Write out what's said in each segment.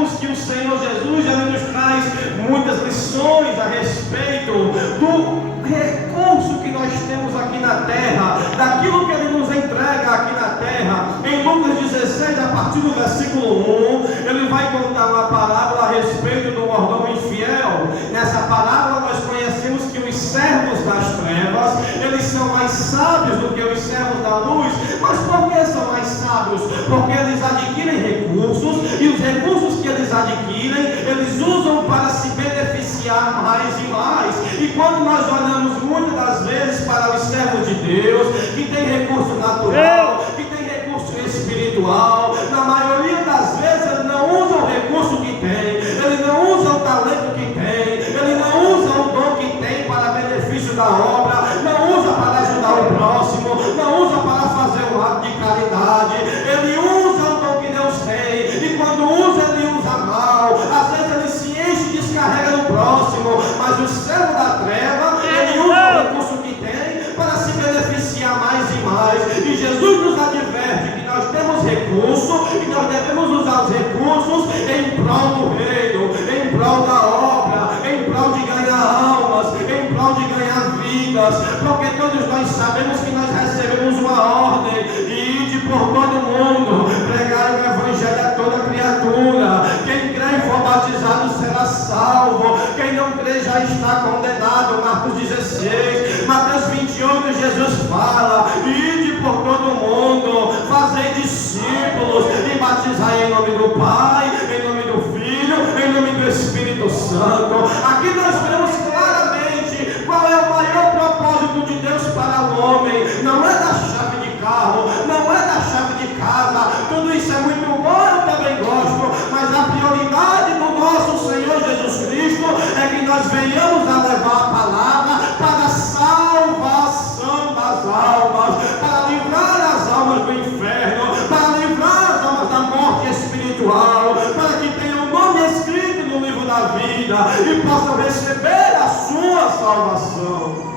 vemos que o Senhor Jesus já nos traz muitas lições a respeito do recurso que nós temos aqui na terra, daquilo que Ele nos entrega aqui na terra. Em Lucas 16, a partir do versículo 1, Ele vai contar uma parábola a respeito do mordomo infiel. Nessa parábola nós conhecemos que os servos das trevas, eles são mais sábios do que os servos da luz. Mas por que são mais sábios? Porque eles adquirem recursos, e os recursos que eles adquirem, eles usam para se beneficiar mais e mais. E quando nós olhamos muitas das vezes para os servos de Deus, que tem recurso natural, que tem recurso espiritual, na maioria das vezes ele não usa o recurso que tem, ele não usa o talento que tem, ele não usa o dom que tem para benefício da obra, não usa para ajudar o próximo, não usa para fazer um ato de caridade. Ele usa o dom que Deus tem, e quando usa, ele usa mal. Às vezes ele se enche e descarrega no próximo, mas o servo da treva, ele usa o recurso que tem para se beneficiar mais e mais. E Jesus nos adverte que nós temos recurso e nós devemos usar os recursos em prol do reino, em prol da obra, em prol de ganhar almas, em prol de ganhar vidas, porque todos nós sabemos que nós recebemos uma ordem: ide por todo mundo, pregar o evangelho a toda criatura. Quem crê e for batizado será salvo, quem não crê já está condenado. Marcos 16, Mateus 28, Jesus fala: ide por todo mundo, fazei discípulos e batizai em nome do Pai, em nome do Filho, em nome do Espírito Santo. Aqui nós vemos claramente qual é o maior propósito de Deus para o homem. Não é da chave de carro, não é da chave de casa. Tudo isso é muito bom, eu também gosto, mas a prioridade do nosso Senhor Jesus Cristo é que nós venhamos a levar a palavra para a salvação das almas, para livrar as almas do inferno, para livrar as almas da morte espiritual, para que tenham o nome escrito no livro da vida e possam receber a sua salvação.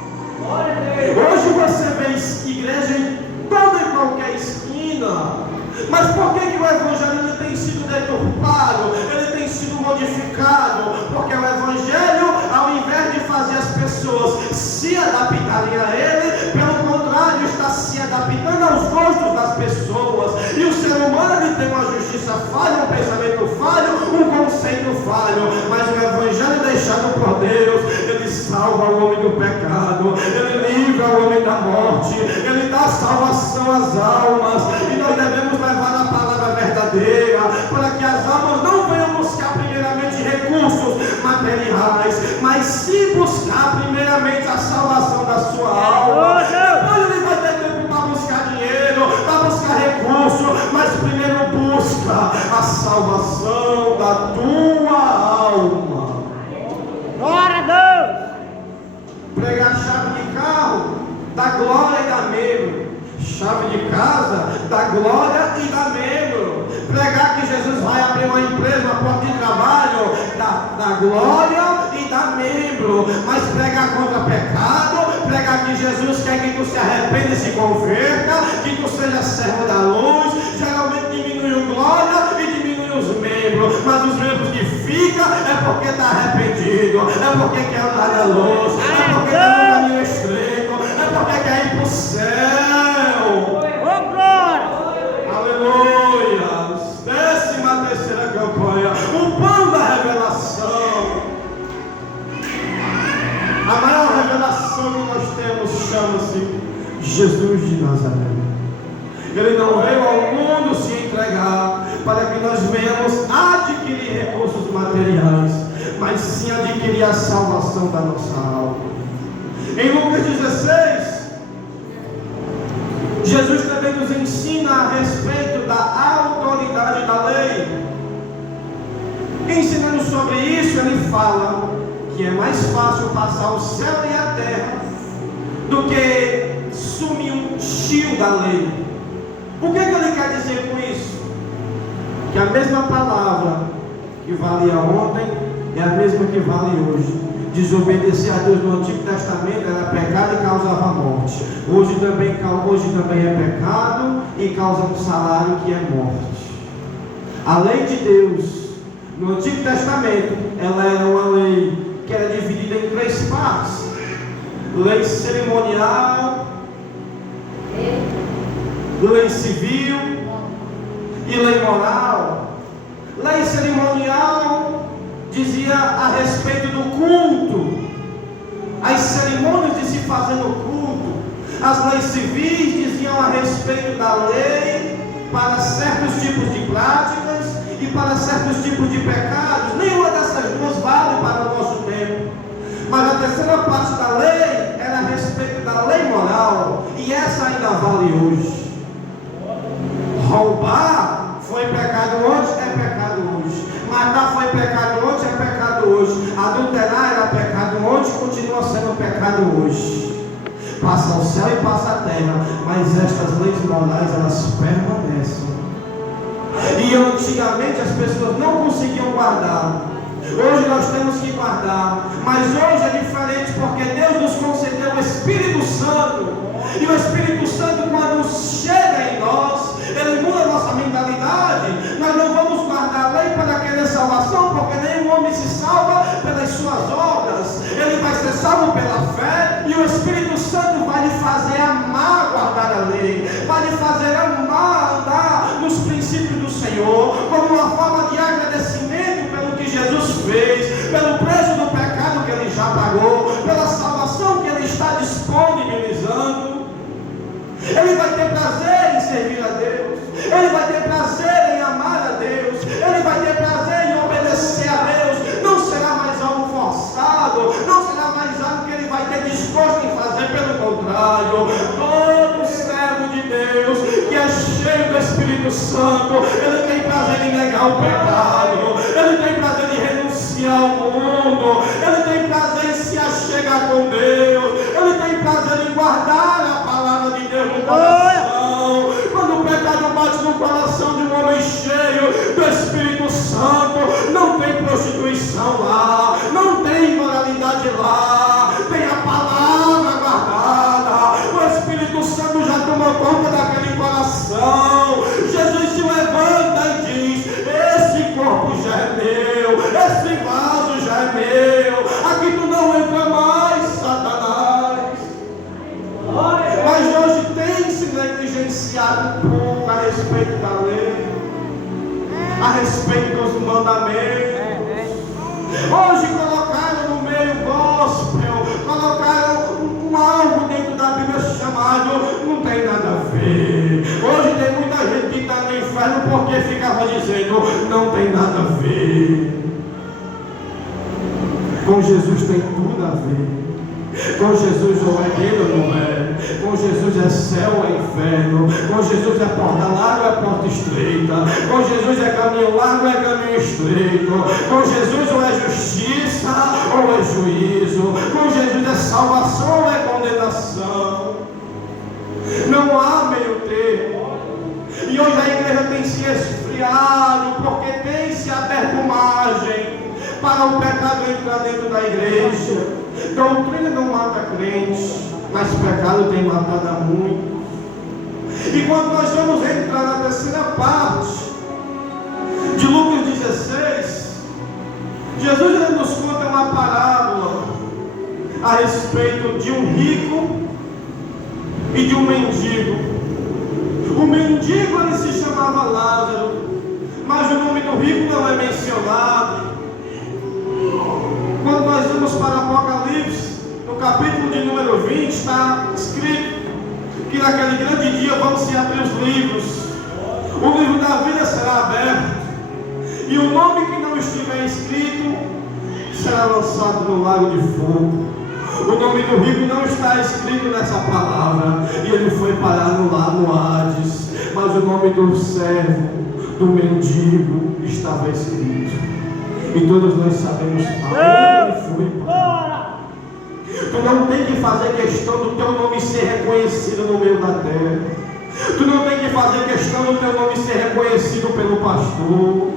Hoje você vê igreja em toda e qualquer esquina. Mas por que o evangelho tem sido deturpado? Ele tem sido modificado? Porque o evangelho, ao invés de fazer as pessoas se adaptarem a ele, pelo contrário, está se adaptando aos gostos das pessoas. E o ser humano, ele tem uma justiça falha, um pensamento falho, um conceito falho. Mas o evangelho deixado por Deus, ele salva o homem do pecado, ele livra o homem da morte, ele dá salvação às almas. E nós devemos levar a palavra verdadeira, para que as almas não venham buscar primeiramente recursos materiais, mas sim buscar primeiramente a salvação da sua alma. Depois ele vai ter tempo para buscar dinheiro, para buscar recurso, mas primeiro busca a salvação da tua alma. Glória a Deus! Pregar chave de carro dá glória e dá membro. Chave de casa dá glória e dá membro. Pregar que Jesus vai abrir uma empresa, uma porta de trabalho, dá glória e dá membro. Mas pregar contra pecado, pregar que Jesus quer que tu se arrependa e se converta, que tu seja servo da luz, geralmente diminui o glória e diminui os membros. Mas os membros que ficam é porque está arrependido, é porque quer andar na luz, é porque está no caminho estreito, é porque quer ir para o céu. Aleluia! 13ª campanha, o pão da revelação. A maior revelação que nós temos chama-se Jesus de Nazaré. Ele não veio ao mundo se entregar para que nós venhamos adquirir recursos materiais, mas sim adquirir a salvação da nossa alma. Em Lucas 16, Jesus também nos ensina a respeito da autoridade da lei. Ensinando sobre isso, ele fala que é mais fácil passar o céu e a terra do que sumir um tio da lei. O que ele quer dizer com isso? Que a mesma palavra que valia ontem é a mesma que vale hoje. Desobedecer a Deus no Antigo Testamento era pecado e causava morte. Hoje também é pecado e causa um salário que é morte. A lei de Deus Testamento, ela era uma lei que era dividida em 3 partes: lei cerimonial, lei civil e lei moral. Lei cerimonial dizia a respeito do culto, as cerimônias de se fazer no culto. As leis civis diziam a respeito da lei para certos tipos de práticas e para certos tipos de pecados. Nenhuma dessas duas vale para o nosso tempo. Mas a terceira parte da lei era a respeito da lei moral, e essa ainda vale hoje. Roubar foi pecado ontem, é pecado hoje. Matar foi pecado ontem, é pecado hoje. Adulterar era pecado ontem, continua sendo pecado hoje. Passa o céu e passa a terra, mas estas leis morais, elas permanecem. E antigamente as pessoas não conseguiam guardar. Hoje nós temos que guardar. Mas hoje é diferente, porque Deus nos concedeu o Espírito Santo. E o Espírito Santo, quando chega em nós, ele muda a nossa mentalidade. Nós não vamos guardar a lei para querer salvação, porque nenhum homem se salva pelas suas obras. Ele vai ser salvo pela fé, e o Espírito Santo vai lhe fazer amar guardar a lei, vai lhe fazer amar andar nos princípios do Senhor, como uma forma de agradecimento pelo que Jesus fez, pelo preço do pecado que ele já pagou, pela salvação que ele está disponibilizando. Ele vai ter prazer em servir a Deus, ele vai ter prazer em amar a Deus, ele vai ter prazer em obedecer a Deus. Não será mais algo forçado, não será mais algo que ele vai ter disposto em fazer. Pelo contrário, todo servo de Deus que é cheio do Espírito Santo, ele tem prazer em negar o pecado, ele tem prazer em renunciar ao mundo, ele tem prazer em se achegar com Deus, ele tem prazer em guardar a palavra de Deus no coração. Quando o pecado bate no coração de um homem cheio do Espírito Santo, não tem prostituição lá, não tem imoralidade lá, tem a palavra guardada. O Espírito Santo já tomou conta daquele coração. Jesus se levanta e diz: esse corpo já é meu, esse vaso já é meu, aqui tu não entra mais, Satanás. Mas hoje tem se negligenciado um pouco a respeito da lei, a respeito dos mandamentos. Hoje colocaram no meio gospel, colocaram algo dentro da Bíblia chamado não tem nada a ver. Hoje tem muita gente que está no inferno porque ficava dizendo não tem nada a ver. Com Jesus tem tudo a ver. Com Jesus ou é ele ou não é. Com Jesus é céu ou é inferno. Com Jesus é porta larga ou é porta estreita. Com Jesus é caminho largo ou é caminho estreito. Com Jesus ou é justiça ou é juízo. Com Jesus é salvação ou é condenação. Não há meio termo. E hoje a igreja tem se esfriado porque tem se aberto margem para o pecado entrar dentro da igreja. Doutrina não mata crente, mas pecado tem matado a muitos. E quando nós vamos entrar na terceira parte de Lucas 16, Jesus ele nos conta uma parábola a respeito de um rico e de um mendigo. O mendigo ele se chamava Lázaro, mas o nome do rico não é mencionado. Quando nós vamos para Apocalipse, no capítulo de número 20, está escrito que naquele grande dia vão se abrir os livros. O livro da vida será aberto, e o nome que não estiver escrito será lançado no lago de fogo. O nome do rico não está escrito nessa palavra, e ele foi parar no Hades, mas o nome do servo, do mendigo, estava escrito. E todos nós sabemos aonde ele foi parar. Tu não tem que fazer questão do teu nome ser reconhecido no meio da terra. Tu não tem que fazer questão do teu nome ser reconhecido pelo pastor,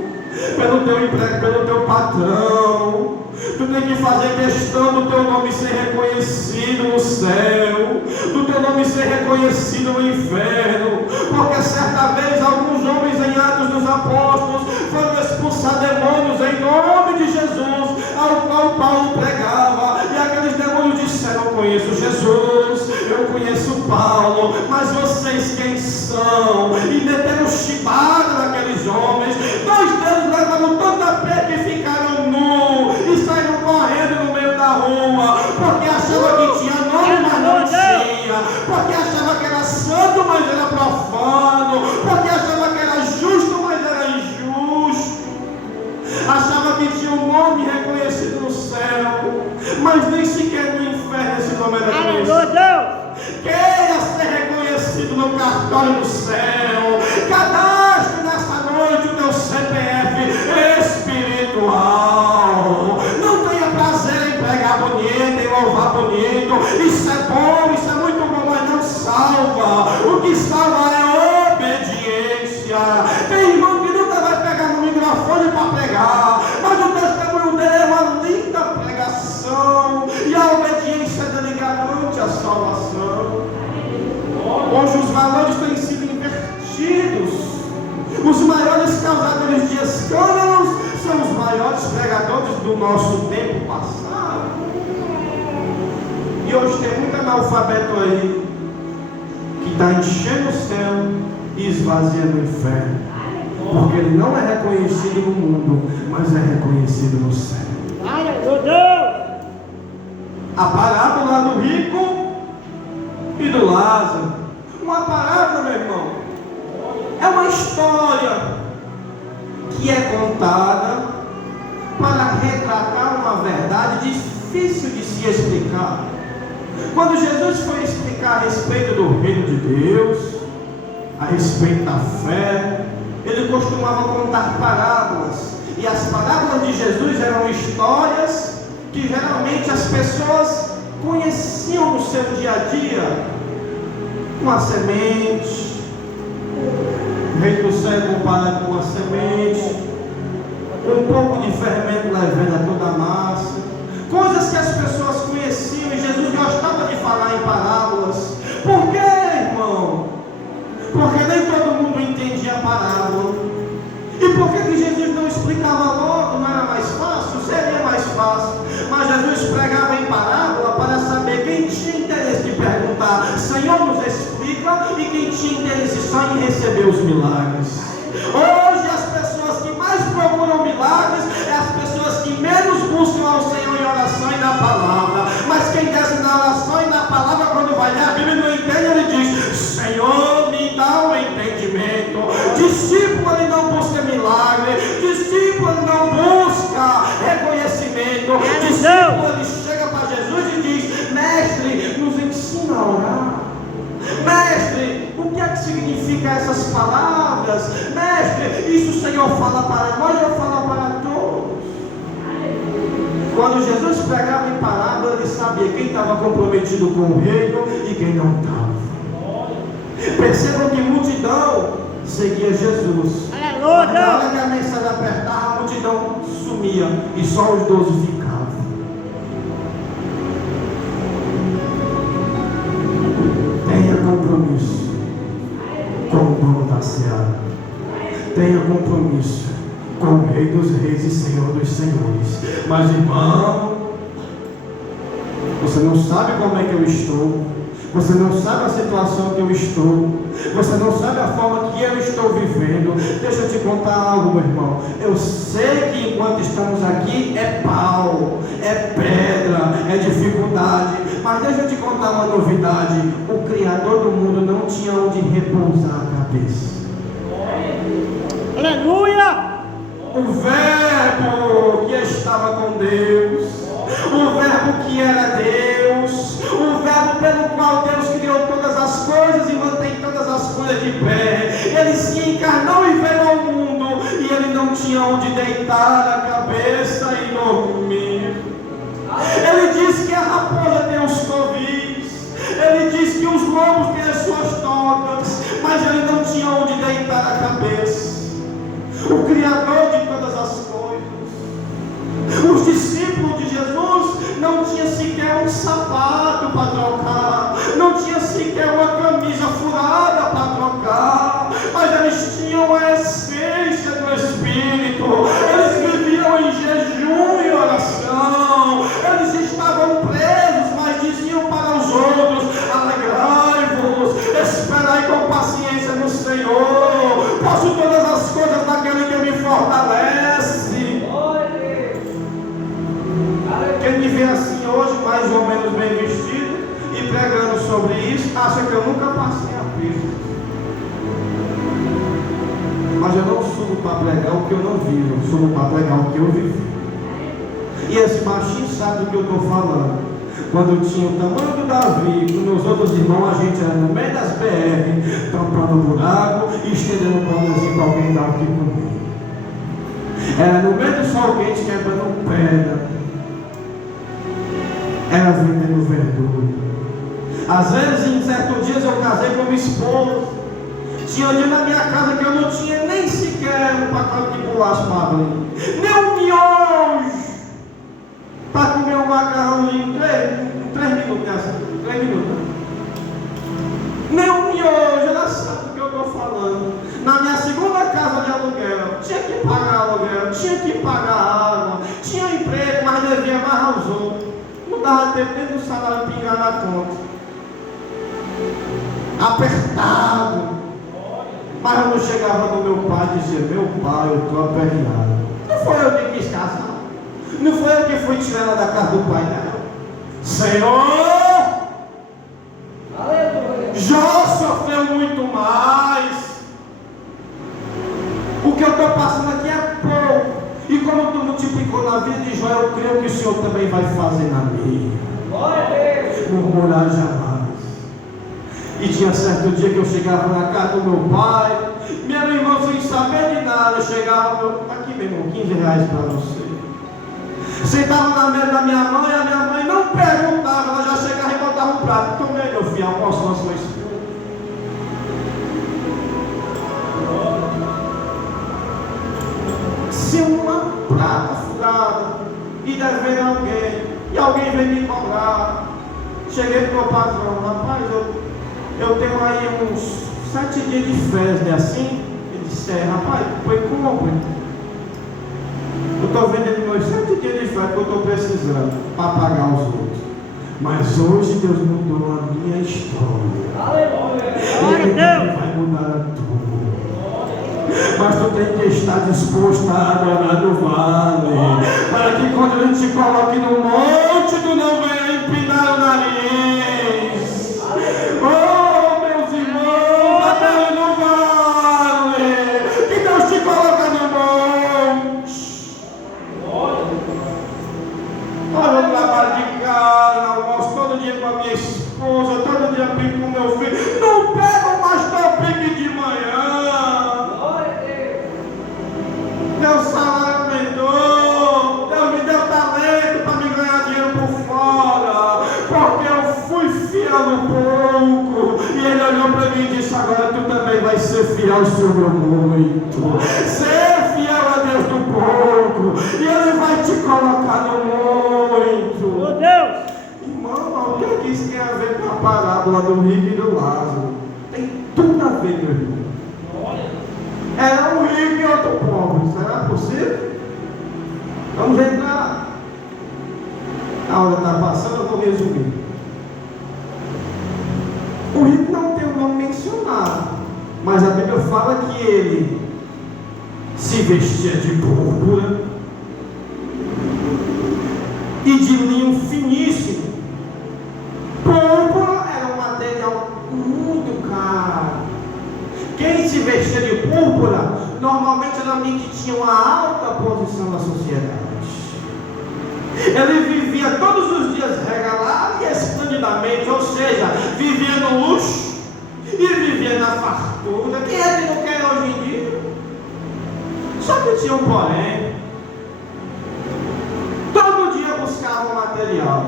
pelo teu emprego, pelo teu patrão. Tu tem que fazer questão do teu nome ser reconhecido no céu, do teu nome ser reconhecido no inferno, porque certa vez alguns homens em Atos dos Apóstolos foram expulsar demônios em nome de Jesus. conheço Jesus, eu conheço Paulo, mas vocês quem são? E meteram chibada naqueles homens. 2 deles levaram tanta pé que ficaram nus e saíram correndo no meio da rua, porque achavam que tinha nome, mas não tinha, porque achavam que era santo, mas era profano, porque achavam que era justo, mas era injusto, achava que tinha um nome reconhecido no céu, mas nem sequer no inferno esse nome era reconhecido. Queira ser reconhecido no cartório do céu, cadastre nessa noite o teu CPF espiritual. Não tenha prazer em pregar bonito, em louvar bonito, isso é bom, isso é muito bom, mas não salva. O que salva é obediência. Tem irmão que nunca vai pegar no microfone para pregar, mas o testemunho dele é uma linda pregação, e a obediência dele garante a salvação. Hoje os valores têm sido invertidos. Os maiores causadores de escândalos são os maiores pregadores do nosso tempo passado. E hoje tem muito analfabeto aí que está enchendo o céu e esvaziando o inferno, porque ele não é reconhecido no mundo, mas é reconhecido no céu. A parábola do rico e do Lázaro. Uma parábola, meu irmão, é uma história que é contada para retratar uma verdade difícil de se explicar. Quando Jesus foi explicar a respeito do reino de Deus, a respeito da fé, ele costumava contar parábolas, e as parábolas de Jesus eram histórias que geralmente as pessoas conheciam no seu dia a dia. Uma semente, o reino do céu é comparado com uma semente, um pouco de fermento levando a toda a massa, coisas que as pessoas conheciam, e Jesus gostava de falar em parábolas. Por quê, irmão? Porque nem todo mundo entendia a parábola. E por que Jesus não explicava logo? Não era mais fácil? Seria mais fácil. Mas Jesus pregava em parábola para saber quem tinha interesse de perguntar, Senhor, nos explica, e quem tinha interesse só em receber os milagres. Hoje as pessoas que mais procuram milagres é as pessoas que menos buscam ao Senhor em oração e na palavra. Mas quem desce na oração e na palavra, quando vai ler a Bíblia, não entende, ele diz, Senhor, me dá um entendimento. Discípulo, ele não busca milagre. Discípulo, ele não busca reconhecimento. Discípulo, ele chega para Jesus e diz, mestre, nos ensina a orar. Mestre, o que é que significa essas palavras? Mestre, isso o Senhor fala para nós ou fala para todos? Quando Jesus pregava em parábola, ele sabia quem estava comprometido com o reino e quem não estava. Percebam que multidão seguia Jesus. Mas na hora que a mensagem apertava, a multidão sumia e só os 12 ficavam. Tenha compromisso com o dono da seara. Tenha compromisso com o Rei dos Reis e Senhor dos Senhores. Mas, irmão, você não sabe como é que eu estou. Você não sabe a situação que eu estou. Você não sabe a forma que eu estou vivendo. Deixa eu te contar algo, meu irmão. Eu sei que enquanto estamos aqui é pau, é pedra, é dificuldade. Mas deixa eu te contar uma novidade. O Criador do mundo não tinha onde repousar a cabeça. Aleluia! O verbo que estava com Deus, o verbo que era Deus, o verbo pelo qual Deus criou todas as coisas e mantém todas as coisas de pé, ele se encarnou e veio ao mundo, e ele não tinha onde deitar a cabeça e dormir. Ele diz que a raposa tem os covis, ele diz que os lobos têm as suas tocas, mas ele não tinha onde deitar a cabeça. O Criador de todas as coisas. Os discípulos de Jesus não tinham sequer um sapato para trocar, não tinha sequer uma camisa furada para trocar, mas eles tinham a essência do Espírito. Eles viviam em jejum e oração. Eles estavam presos, mas diziam para bem vestido e pregando sobre isso, acha que eu nunca passei aperto. Mas eu não subo para pregar o que eu não vivo, eu subo para pregar o que eu vivi. E esse baixinho sabe do que eu estou falando. Quando tinha o tamanho do Davi, com meus outros irmãos, a gente era no meio das BR, tampando buraco e estendendo o pãozinho para alguém dar o que comer. Era no meio do sol quente, quebrando pedra. Era vendendo verdura. Às vezes, em certos dias, eu casei com minha esposa. Tinha um dia na minha casa que eu não tinha nem sequer um pacote de bolacha para abrir, nem um miojo para comer um macarrãozinho em 3 minutos, né? 3 minutos. Nem um miojo, ela sabe do que eu estou falando. Na minha segunda casa de aluguel, tinha que pagar aluguel, tinha que pagar água, tinha emprego, mas devia amarrar os outros. Não dava tempo nem do salário pingar na conta. Apertado. Mas eu não chegava no meu pai e dizia: meu pai, eu estou aperreado. Não foi eu que quis casar. Não foi eu que fui tirar ela da casa do pai dela. Senhor! Aleluia. Jó sofreu muito mais. O que eu estou passando aqui é pouco. E como tu multiplicou na vida de Jó, eu creio que o Senhor também vai fazer na minha. Glória a Deus. Murmurar jamais. E tinha certo dia que eu chegava na casa do meu pai, meu irmão sem saber de nada, chegava, aqui meu irmão, 15 reais para você. Sentava na mesa da minha mãe, a minha mãe não perguntava, ela já chegava e botava um prato. Tomei, meu filho, almoço na sua esposa. Se uma prata furada e devendo alguém, e alguém vem me cobrar, cheguei pro meu patrão: rapaz, eu tenho aí uns 7 dias de férias, né assim? Ele disse: rapaz, foi compra. Eu estou vendendo meus 7 dias de férias que eu estou precisando para pagar os outros. Mas hoje Deus mudou a minha história. Aleluia. Ele vai mudar a tua. Mas tu tem que estar disposto a adorar no vale, para que quando ele te coloque no monte, tu não venha empinar o nariz. Oh, meus irmãos, adore no vale, que Deus te coloca no monte. Olha o trabalho de casa, almoço todo dia com a minha esposa, todo dia pico com o meu filho. Não pego mais teu pique de manhã. Meu salário aumentou, Deus me deu talento para me ganhar dinheiro por fora, porque eu fui fiel no pouco. E ele olhou para mim e disse: agora tu também vai ser fiel sobre o muito. Ser fiel a Deus no pouco, e ele vai te colocar no muito. Meu Deus! Irmão, o que é que isso tem a ver com a parábola do rico e do Lázaro? Tem tudo a ver, meu irmão. Era um rico e outro pobre. Será possível? Vamos entrar. A hora está passando, eu vou resumir. O rico não tem o nome mencionado, mas a Bíblia fala que ele se vestia de púrpura e de linho finíssimo. Púrpura era um material muito caro. Quem se vestia de púrpura normalmente era alguém que tinha uma alta posição na sociedade. Ele vivia todos os dias regalado e esplendidamente, ou seja, vivia no luxo e vivia na fartura. Quem é que não quer hoje em dia? Só que tinha um porém. Todo dia buscava material,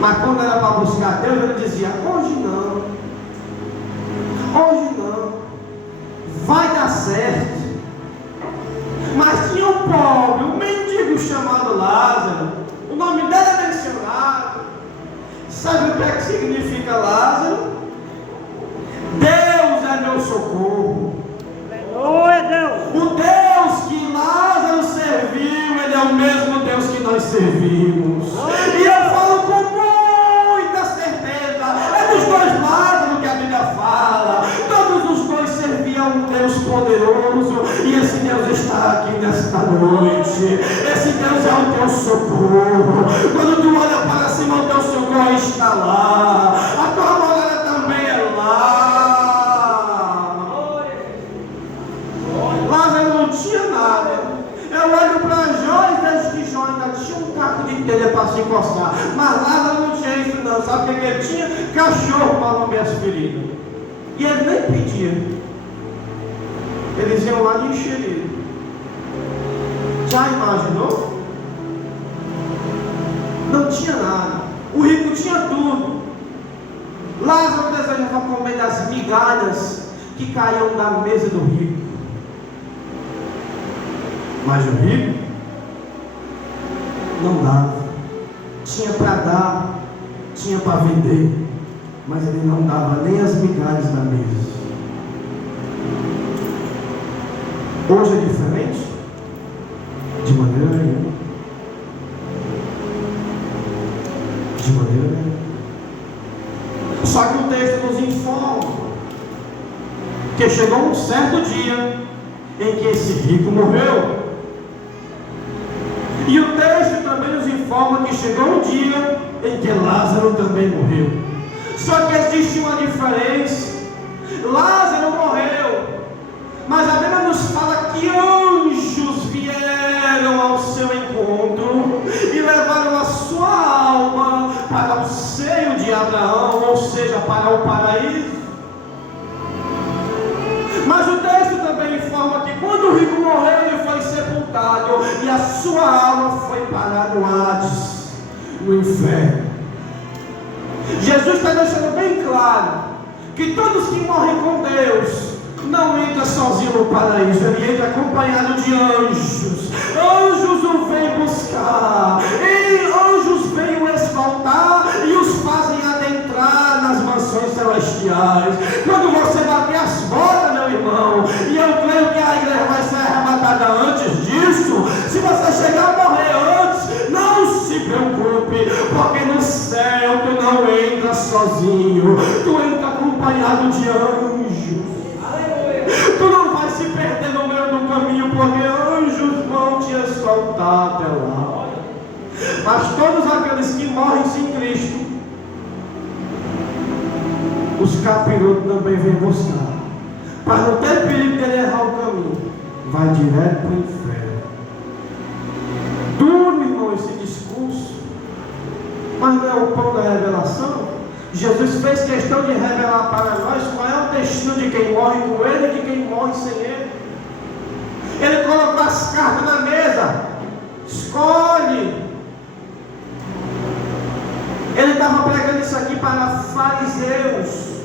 mas quando era para buscar Deus, ele dizia: hoje não. Hoje não, vai dar certo. Mas tinha um pobre, um mendigo chamado Lázaro, o nome dele é mencionado. Sabe o que é que significa Lázaro? Deus é meu socorro. Aleluia, Deus! O Deus que Lázaro serviu, ele é o mesmo Deus que nós servimos. E eu falo com muita certeza, é dos dois Lázaros que a Bíblia fala. Todos os dois serviam um Deus poderoso, e esse Deus está aqui nesta noite. Esse Deus é o teu socorro. Quando tu olha para cima Senhor, teu socorro está lá. A tua morada também é lá. Lázaro não tinha nada. Eu olho para Jó e vejo que Jó ainda tinha um caco de telha para se encostar. Mas Lázaro não tinha isso não. Sabe o que ele tinha? Cachorro para lamber as feridas. E ele nem pedia. Eles iam lá de enxerido. Já imaginou? Não tinha nada. O rico tinha tudo. Lázaro desejava comer das migalhas que caíam da mesa do rico. Mas o rico não dava. Tinha para dar, tinha para vender, mas ele não dava nem as migalhas da mesa. Hoje é diferente? De maneira nenhuma. De maneira nenhuma. Só que o texto nos informa que chegou um certo dia em que esse rico morreu. E o texto também nos informa que chegou um dia em que Lázaro também morreu. Só que existe uma diferença. Lázaro morreu, mas a Bíblia nos fala que anjos vieram ao seu encontro e levaram a sua alma para o seio de Abraão, ou seja, para o paraíso. Mas o texto também informa que quando o rico morreu, ele foi sepultado e a sua alma foi parar no Hades, no inferno. Jesus está deixando bem claro que todos que morrem com Deus não entram sozinho no paraíso, ele entra acompanhado de anjos. Anjos o vêm buscar, e anjos vêm o exaltar e os fazem adentrar nas mansões celestiais. Quando você bater as botas, meu irmão, e eu creio que a igreja vai ser arrebatada antes disso, se você chegar a morrer antes, não se preocupe, porque no céu tu não entra sozinho, tu entra acompanhado de anjos. Tu não vai se perder no meio do caminho, porque anjos vão te exaltar até lá. Mas todos aqueles que morrem sem Cristo, os capirotos também vêm buscar, para não ter perigo de ele errar o caminho, vai direto para o inferno. Duro, irmão, esse discurso, mas não é o pão da revelação. Jesus fez questão de revelar para nós qual é o destino de quem morre com Ele e de quem morre sem Ele. Ele colocou as cartas na mesa. Escolhe. Ele estava pregando isso aqui para fariseus.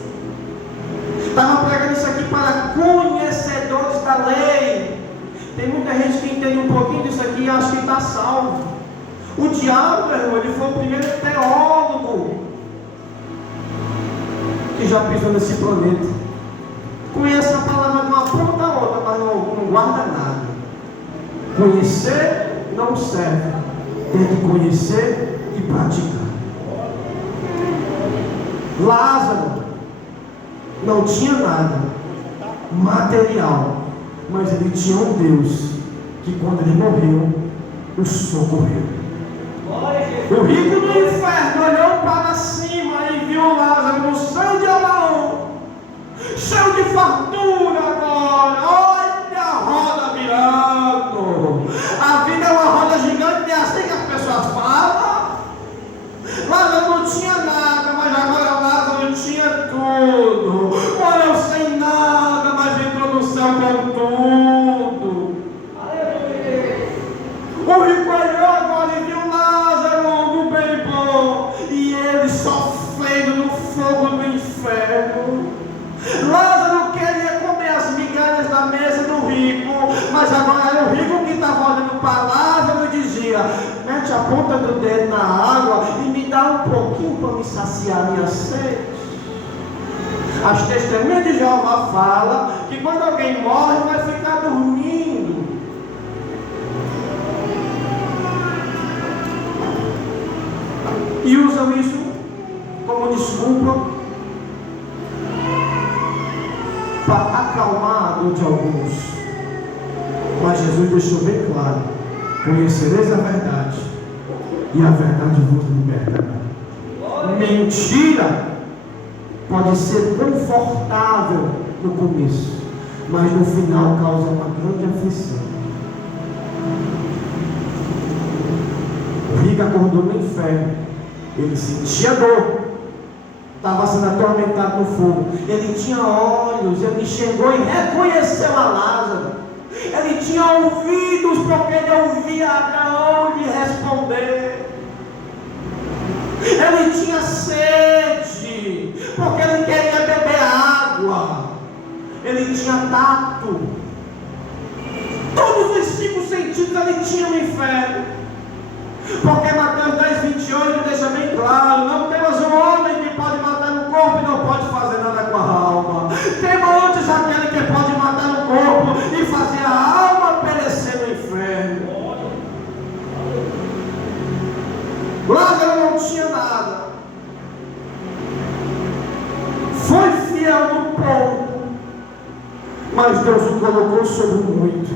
Estava pregando isso aqui para conhecedores da lei. Tem muita gente que entende um pouquinho disso aqui e acha que está salvo. O diabo, meu irmão, ele foi o primeiro teólogo que já pisou nesse planeta. Conhece a palavra de uma ponta a outra, mas não guarda nada. Conhecer não serve. Tem que conhecer e praticar. Lázaro não tinha nada material, mas ele tinha um Deus que quando ele morreu, o socorreu. O rico do inferno olhou para cima e viu Lázaro no seio de Abraão, cheio de fartura agora. Olha a roda virando. A vida é uma roda gigante, é assim que as pessoas falam. Lázaro não tinha nada, mas agora Lázaro tinha tudo. Morreu sem nada, mas entrou no céu com tudo. O rico olhou agora e viu Lázaro no bem bom, e ele sofrendo no fogo do inferno. Lázaro queria comer as migalhas da mesa do rico, mas agora era o rico que estava olhando para Lázaro e dizia: mete a ponta do dedo na água e me dá um pouquinho para me saciar minha sede. As testemunhas de Jeová falam que quando alguém morre vai ficar dormindo. E usam isso como desculpa para acalmar a dor de alguns. Mas Jesus deixou bem claro: conhecereis a verdade, e a verdade vos libertará. Mentira pode ser confortável no começo, mas no final causa uma grande aflição. O rico acordou no inferno, ele sentia dor, estava sendo atormentado no fogo, ele tinha olhos, ele enxergou e reconheceu a Lázaro, ele tinha ouvidos, porque ele ouvia Abraão lhe responder. Ele tinha sede, porque ele queria beber água. Ele tinha tato. Todos os 5 sentidos ele tinha no inferno. Porque Mateus 10:28 deixa bem claro: não temos um homem que pode matar no corpo e não pode fazer nada com a alma. Temos antes aquele que pode matar no corpo e fazer a alma perecer no inferno. Lázaro não tinha nada, foi fiel no pouco, mas Deus o colocou sobre muito.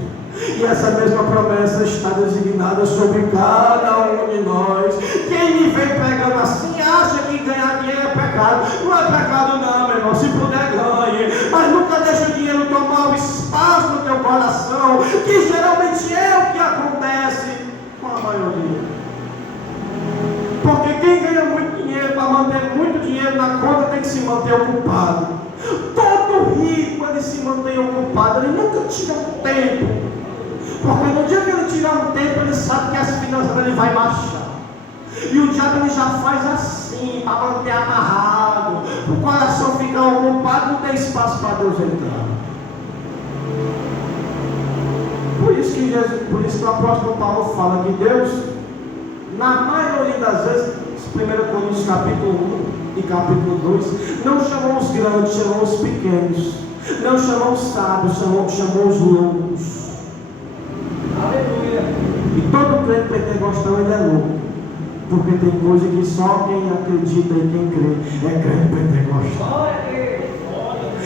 E essa mesma promessa está designada sobre cada um de nós. Quem me vem pregando assim acha que ganhar dinheiro é pecado. Não é pecado não, meu irmão, se puder ganhe, mas nunca deixe o dinheiro tomar o espaço no teu coração, que geralmente é o que acontece com a maioria. Porque quem ganha muito dinheiro, para manter muito dinheiro na conta, tem que se manter ocupado. Todo rico, ele se mantém ocupado, ele nunca tira um tempo. Porque no dia que ele tirar um tempo, ele sabe que as finanças dele vai baixar. E o diabo ele já faz assim, para manter amarrado, para o coração ficar ocupado, não tem espaço para Deus entrar. Por isso que o apóstolo Paulo fala que Deus, na maioria das vezes, 1 Coríntios capítulo 1 e capítulo 2, não chamou os grandes, chamou os pequenos. Não chamou os sábios, chamou os loucos. Aleluia. E todo crente pentecostal ele é louco, porque tem coisa que só quem acredita e quem crê é crente pentecostal.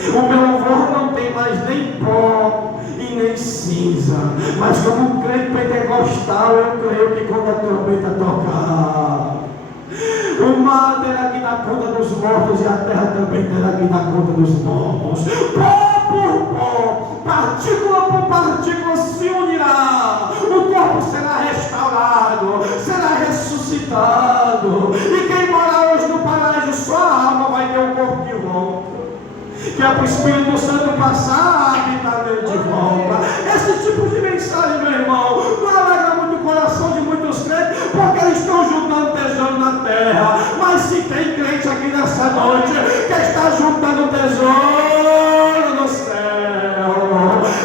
O meu avô não tem mais nem pó e nem cinza, mas como crente pentecostal eu creio que quando a trombeta tocar, o mar terá que dar conta dos mortos e a terra também terá que dar conta dos mortos. Pó por pó, partícula por partícula se unirá. O corpo será restaurado, será ressuscitado. E quem mora hoje no paraíso, só a alma vai ter um corpo de volta, que é para o Espírito Santo passar a habitar nele de volta. Esse tipo de mensagem, meu irmão, não alegra muito o coração de muitos crentes, porque eles estão juntando tesouro na terra. Mas se tem crente aqui nessa noite que está juntando tesouro no céu,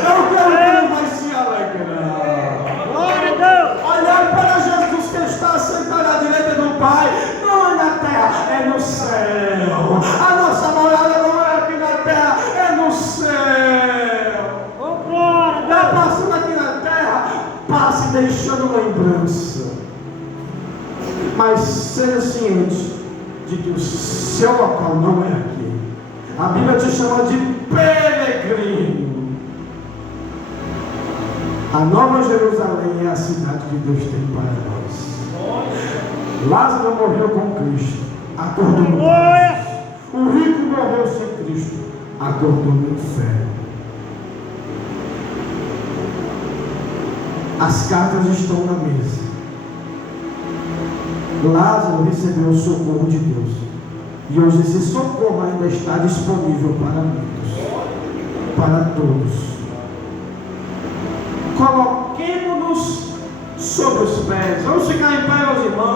eu creio que ele vai se alegrar. Glória a Deus. Olhar para Jesus que está sentado à direita do Pai, não é na terra, é no céu. A nossa morada não é aqui na terra, é no céu. Oh, glória Está a Deus. passando aqui na terra, passe deixando lembrança. Mas seja ciente de que o seu local não é aqui. A Bíblia te chama de peregrino. A Nova Jerusalém é a cidade que Deus tem para nós. Lázaro morreu com Cristo, acordou no paraíso. O rico morreu sem Cristo, acordou no inferno. As cartas estão na mesa. Lázaro recebeu o socorro de Deus, e hoje esse socorro ainda está disponível para muitos, para todos. Coloquemos-nos sobre os pés. Vamos ficar em pé, meus irmãos.